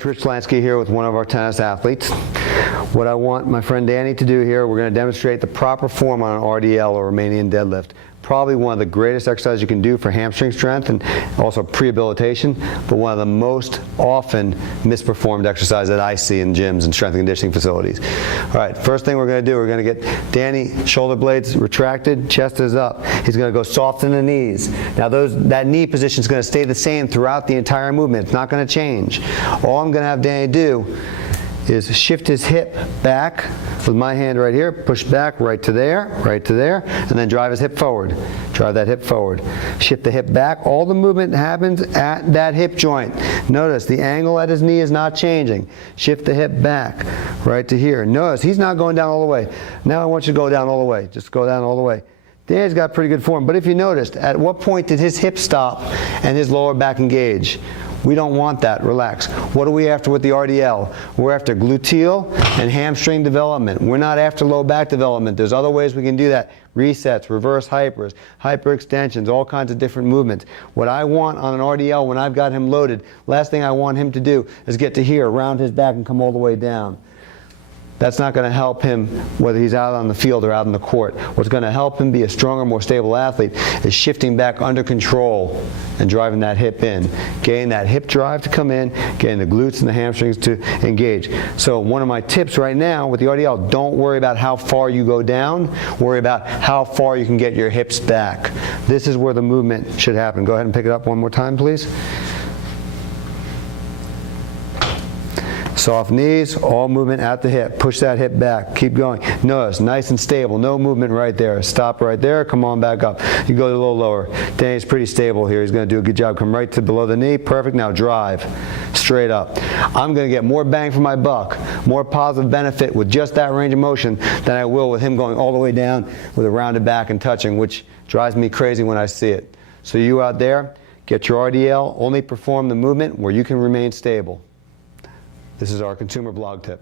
Coach Rich Lansky here with one of our tennis athletes. What I want my friend Danny to do here, we're going to demonstrate the proper form on an RDL or Romanian deadlift. Probably one of the greatest exercises you can do for hamstring strength and also prehabilitation, but one of the most often misperformed exercises that I see in gyms and strength and conditioning facilities. All right, first thing we're going to do, we're going to get Danny shoulder blades retracted, chest is up. He's going to go soft in the knees. Now that knee position is going to stay the same throughout the entire movement. It's not going to change. All I'm going to have Danny do is shift his hip back with my hand right here, push back right to there, and then drive his hip forward. Drive that hip forward. Shift the hip back. All the movement happens at that hip joint. Notice the angle at his knee is not changing. Shift the hip back right to here. Notice he's not going down all the way. Now I want you to go down all the way. Just go down all the way. Danny's got pretty good form, but if you noticed, at what point did his hip stop and his lower back engage? We don't want that. Relax. What are we after with the RDL? We're after gluteal and hamstring development. We're not after low back development. There's other ways we can do that. Resets, reverse hypers, hyperextensions, all kinds of different movements. What I want on an RDL when I've got him loaded, last thing I want him to do is get to here, around his back and come all the way down. That's not going to help him whether he's out on the field or out in the court. What's going to help him be a stronger, more stable athlete is shifting back under control and driving that hip in. Getting that hip drive to come in, getting the glutes and the hamstrings to engage. So one of my tips right now with the RDL, don't worry about how far you go down, worry about how far you can get your hips back. This is where the movement should happen. Go ahead and pick it up one more time, please. Soft knees, all movement at the hip. Push that hip back. Keep going. Notice, nice and stable. No movement right there. Stop right there. Come on back up. You go a little lower. Danny's pretty stable here. He's going to do a good job. Come right to below the knee. Perfect. Now drive. Straight up. I'm going to get more bang for my buck, more positive benefit with just that range of motion than I will with him going all the way down with a rounded back and touching, which drives me crazy when I see it. So you out there, get your RDL. Only perform the movement where you can remain stable. This is our consumer blog tip.